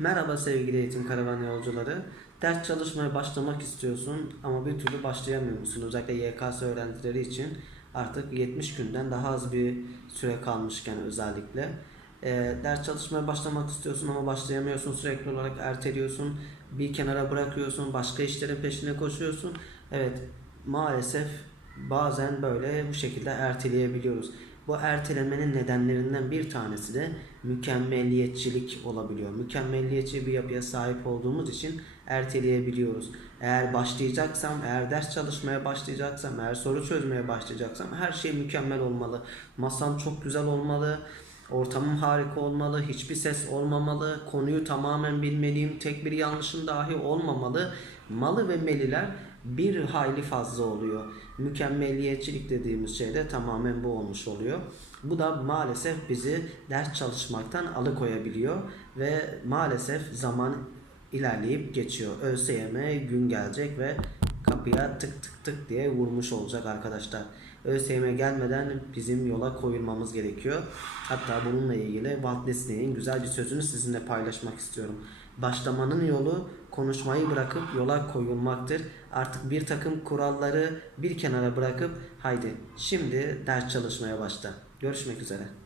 Merhaba sevgili eğitim karavan yolcuları. Ders çalışmaya başlamak istiyorsun ama bir türlü başlayamıyorsun. Özellikle YKS öğrencileri için artık 70 günden daha az bir süre kalmışken özellikle. Ee, ders çalışmaya başlamak istiyorsun ama başlayamıyorsun. Sürekli olarak erteliyorsun. Bir kenara bırakıyorsun. Başka işlerin peşine koşuyorsun. Evet maalesef bazen böyle bu şekilde erteleyebiliyoruz. Bu ertelemenin nedenlerinden bir tanesi de mükemmelliyetçilik olabiliyor. Mükemmelliyetçi bir yapıya sahip olduğumuz için erteleyebiliyoruz. Eğer başlayacaksam, eğer ders çalışmaya başlayacaksam, eğer soru çözmeye başlayacaksam her şey mükemmel olmalı. Masam çok güzel olmalı. Ortamım harika olmalı, hiçbir ses olmamalı, konuyu tamamen bilmeliyim, tek bir yanlışım dahi olmamalı. Malı ve meliler bir hayli fazla oluyor. Mükemmelliyetçilik dediğimiz şey de tamamen bu olmuş oluyor. Bu da maalesef bizi ders çalışmaktan alıkoyabiliyor ve maalesef zaman ilerleyip geçiyor. ÖSYM gün gelecek ve kapıya tık tık tık diye vurmuş olacak arkadaşlar. ÖSYM gelmeden bizim yola koyulmamız gerekiyor. Hatta bununla ilgili Walt Disney'in güzel bir sözünü sizinle paylaşmak istiyorum. Başlamanın yolu konuşmayı bırakıp yola koyulmaktır. Artık bir takım kuralları bir kenara bırakıp haydi şimdi ders çalışmaya başla. Görüşmek üzere.